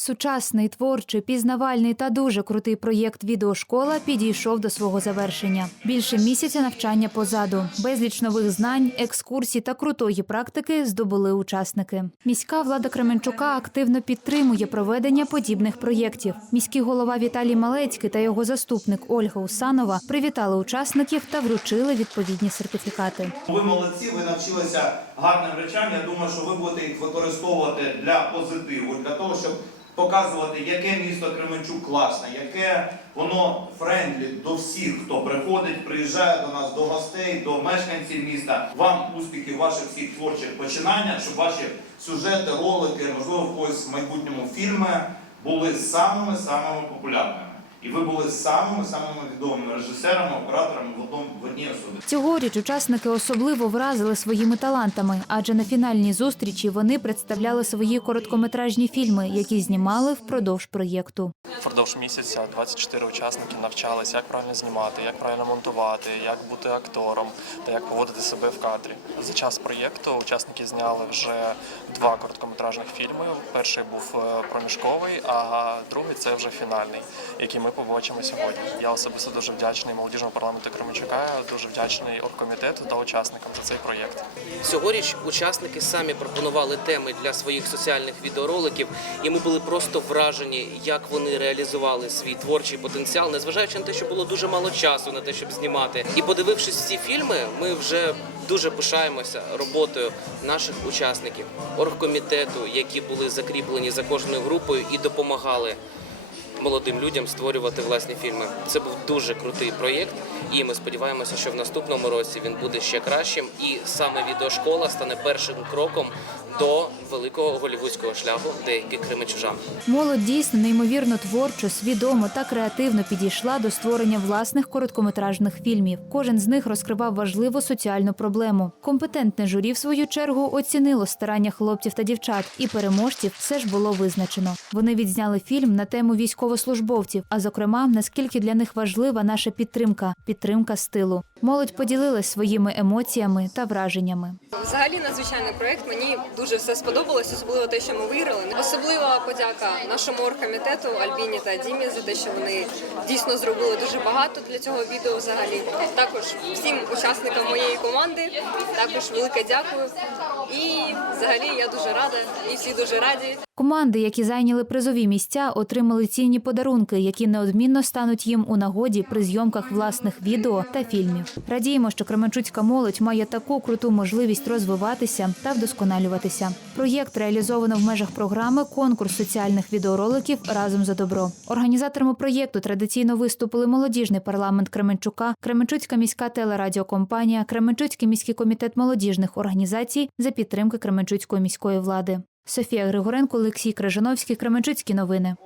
Сучасний, творчий, пізнавальний та дуже крутий проєкт Відеошкола підійшов до свого завершення. Більше місяця навчання позаду, безліч нових знань, екскурсій та крутої практики здобули учасники. Міська влада Кременчука активно підтримує проведення подібних проєктів. Міський голова Віталій Малецький та його заступник Ольга Усанова привітали учасників та вручили відповідні сертифікати. Ви молодці, ви навчилися гарним речам. Я думаю, що ви будете їх використовувати для позитиву, для того, щоб показувати, яке місто Кременчук класне, яке воно френдлі до всіх, хто приходить, приїжджає до нас, до гостей, до мешканців міста. Вам успіхів ваших всіх творчих починаннях, щоб ваші сюжети, ролики, можливо, в когось в майбутньому фільми були самими самими популярними. І ви були самими самими відомими режисерами, операторами в одному в одній особі. Цьогоріч учасники особливо вразили своїми талантами, адже на фінальній зустрічі вони представляли свої короткометражні фільми, які знімали впродовж проєкту. Впродовж місяця 24 учасники навчалися, як правильно знімати, як правильно монтувати, як бути актором та як поводити себе в кадрі. За час проєкту учасники зняли вже два короткометражних фільми. Перший був е, проміжковий, а другий це вже фінальний, який ми побачимо сьогодні. Я особисто дуже вдячний молодіжному парламенту Кременчука, дуже вдячний оргкомітету та учасникам за цей проєкт. Цьогоріч учасники самі пропонували теми для своїх соціальних відеороликів, і ми були просто вражені, як вони реалізували свій творчий потенціал, незважаючи на те, що було дуже мало часу на те, щоб знімати. І подивившись ці фільми, ми вже дуже пишаємося роботою наших учасників, оргкомітету, які були закріплені за кожною групою і допомагали молодим людям створювати власні фільми. Це був дуже крутий проєкт, і ми сподіваємося, що в наступному році він буде ще кращим. І саме відеошкола стане першим кроком до великого голівудського шляху деяких кременчужан. Молодь дійсно неймовірно творчо, свідомо та креативно підійшла до створення власних короткометражних фільмів. Кожен з них розкривав важливу соціальну проблему. Компетентне журі, в свою чергу, оцінило старання хлопців та дівчат, і переможців все ж було визначено. Вони відзняли фільм на тему військовослужбовців, а зокрема, наскільки для них важлива наша підтримка підтримка стилу. Молодь поділилась своїми емоціями та враженнями. Взагалі надзвичайний проект. Мені дуже все сподобалось, особливо те, що ми виграли. Особлива подяка нашому оргкомітету Альбіні та Дімі за те, що вони дійсно зробили дуже багато для цього відео. Взагалі, також всім учасникам моєї команди. Також велике дякую. І взагалі я дуже рада, і всі дуже раді. Команди, які зайняли призові місця, отримали цінні подарунки, які неодмінно стануть їм у нагоді при зйомках власних відео та фільмів. Радіємо, що Кременчуцька молодь має таку круту можливість розвиватися та вдосконалюватися. Проєкт реалізовано в межах програми Конкурс соціальних відеороликів разом за добро. Організаторами проєкту традиційно виступили молодіжний парламент Кременчука, Кременчуцька міська телерадіокомпанія, Кременчуцький міський комітет молодіжних організацій за підтримки Кременчуцької міської влади. Софія Григоренко, Олексій Крижановський, Кременчуцькі новини.